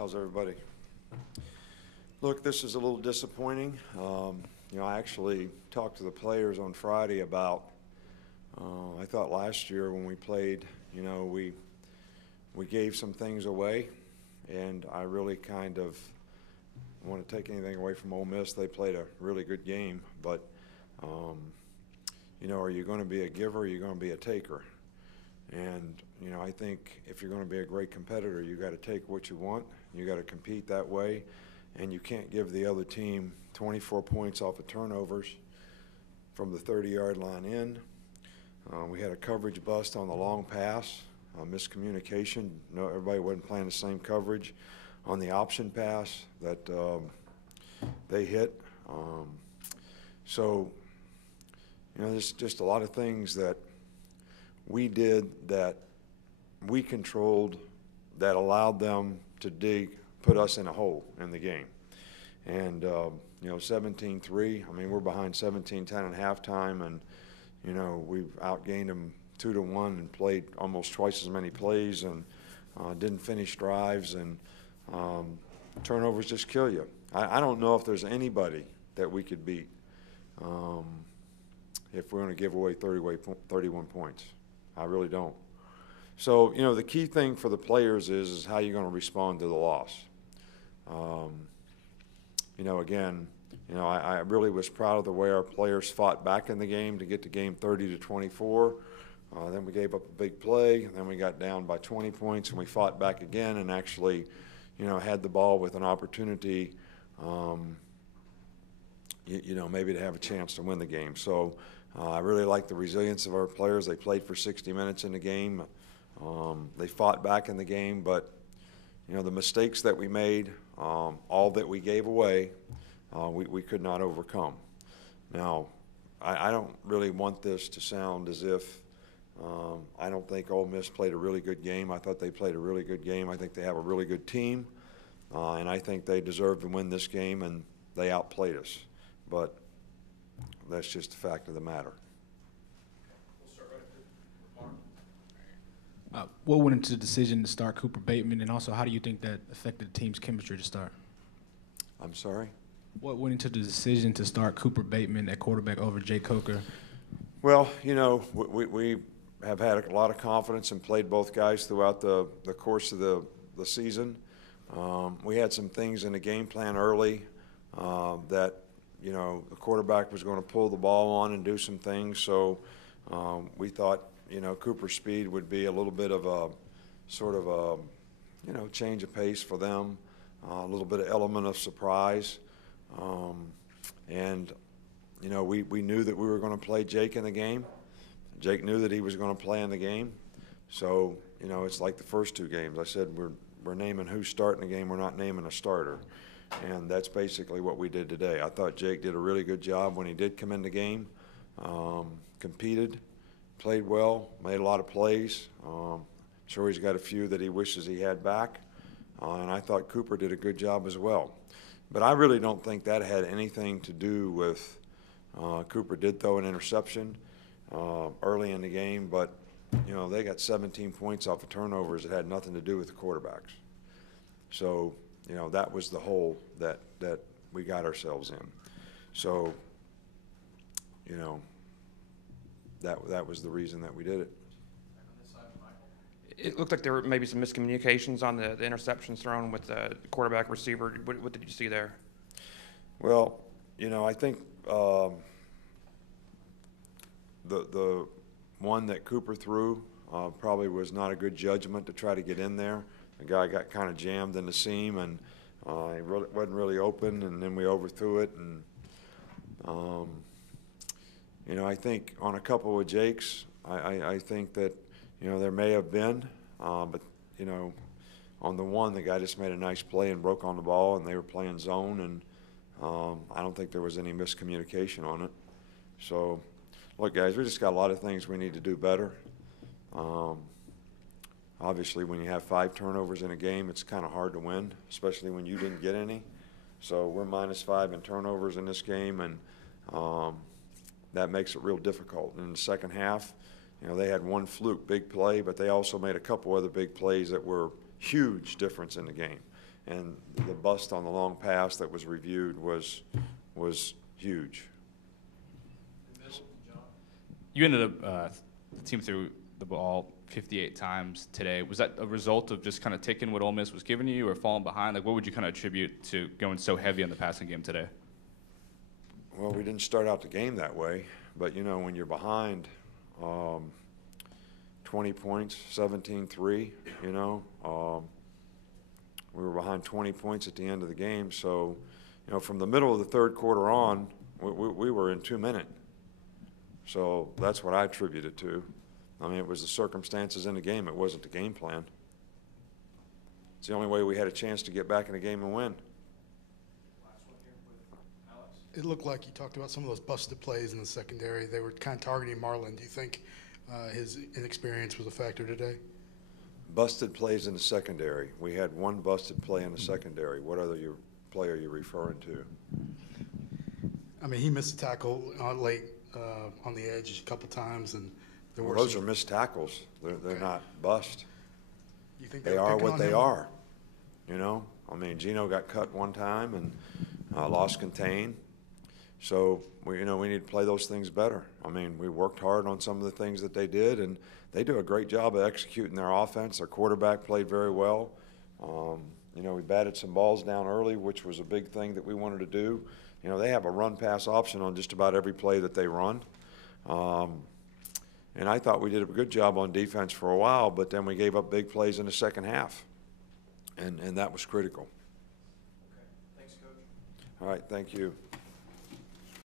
How's everybody? Look, this is a little disappointing. I actually talked to the players on Friday about, I thought last year when we played, we gave some things away, and I really kind of want to take anything away from Ole Miss. They played a really good game, but, are you going to be a giver or are you going to be a taker? And, I think if you're going to be a great competitor, you got to take what you want. You got to compete that way, and you can't give the other team 24 points off of turnovers from the 30-yard line in. We had a coverage bust on the long pass, miscommunication. No, everybody wasn't playing the same coverage on the option pass that they hit. There's just a lot of things that we did that we controlled that allowed them to put us in a hole in the game. And, 17-3, we're behind 17-10 at halftime, and, we've outgained them 2-1 and played almost twice as many plays and didn't finish drives, and turnovers just kill you. I don't know if there's anybody that we could beat if we're going to give away 31 points. I really don't. So, the key thing for the players is how you're going to respond to the loss. I really was proud of the way our players fought back in the game to get the game 30-24. Then we gave up a big play, and then we got down by 20 points, and we fought back again and actually, had the ball with an opportunity, maybe to have a chance to win the game. So I really like the resilience of our players. They played for 60 minutes in the game. They fought back in the game, but, the mistakes that we made, all that we gave away, we could not overcome. Now, I don't really want this to sound as if I don't think Ole Miss played a really good game. I thought they played a really good game. I think they have a really good team, and I think they deserve to win this game, and they outplayed us. But that's just the fact of the matter. What went into the decision to start Cooper Bateman, and also how do you think that affected the team's chemistry to start? I'm sorry? What went into the decision to start Cooper Bateman at quarterback over Jake Coker? Well, we have had a lot of confidence and played both guys throughout the course of the season. We had some things in the game plan early that, the quarterback was going to pull the ball on and do some things. So we thought, Cooper's speed would be a little bit of a sort of a, change of pace for them, a little bit of element of surprise. We knew that we were going to play Jake in the game. Jake knew that he was going to play in the game. So, it's like the first two games. I said we're naming who's starting the game. We're not naming a starter. And that's basically what we did today. I thought Jake did a really good job when he did come in the game, competed, played well, made a lot of plays. Sure he's got a few that he wishes he had back. And I thought Cooper did a good job as well. But I really don't think that had anything to do with Cooper did throw an interception early in the game, but, they got 17 points off of turnovers. It had nothing to do with the quarterbacks. So, that was the hole that we got ourselves in. So, that was the reason that we did it. It looked like there were maybe some miscommunications on the interceptions thrown with the quarterback receiver. What did you see there? Well, I think the one that Cooper threw probably was not a good judgment to try to get in there. The guy got kind of jammed in the seam, and he wasn't really open, and then we overthrew it. And, I think on a couple of Jake's, I think that, there may have been, but, on the one, the guy just made a nice play and broke on the ball, and they were playing zone, and I don't think there was any miscommunication on it. So, look, guys, we just got a lot of things we need to do better. Obviously, when you have 5 turnovers in a game, it's kind of hard to win, especially when you didn't get any. So we're -5 in turnovers in this game, and that makes it real difficult. In the second half, they had one fluke big play, but they also made a couple other big plays that were huge difference in the game. and the bust on the long pass that was reviewed was huge. You ended up, the team threw the ball 58 times today. Was that a result of just kind of taking what Ole Miss was giving you or falling behind? Like, what would you kind of attribute to going so heavy on the passing game today? Well, we didn't start out the game that way, but, you know, when you're behind 20 points, 17-3, you know, we were behind 20 points at the end of the game. So, you know, from the middle of the third quarter on, we were in 2 minutes. So that's what I attribute it to. I mean, it was the circumstances in the game. It wasn't the game plan. It's the only way we had a chance to get back in the game and win. It looked like you talked about some of those busted plays in the secondary. They were kind of targeting Marlon. Do you think his inexperience was a factor today? Busted plays in the secondary. We had one busted play in the secondary. What other play are you referring to? I mean, he missed a tackle late on the edge a couple times, and there were Those are missed tackles. They're not bust. You think They are what they are. You know, I mean, Gino got cut one time and lost contain. So we need to play those things better. I mean, we worked hard on some of the things that they did, and they do a great job of executing their offense. Their quarterback played very well. You know, we batted some balls down early, which was a big thing that we wanted to do. You know, they have a run-pass option on just about every play that they run. And I thought we did a good job on defense for a while, but then we gave up big plays in the second half, and that was critical. Okay. Thanks, Coach. All right, thank you.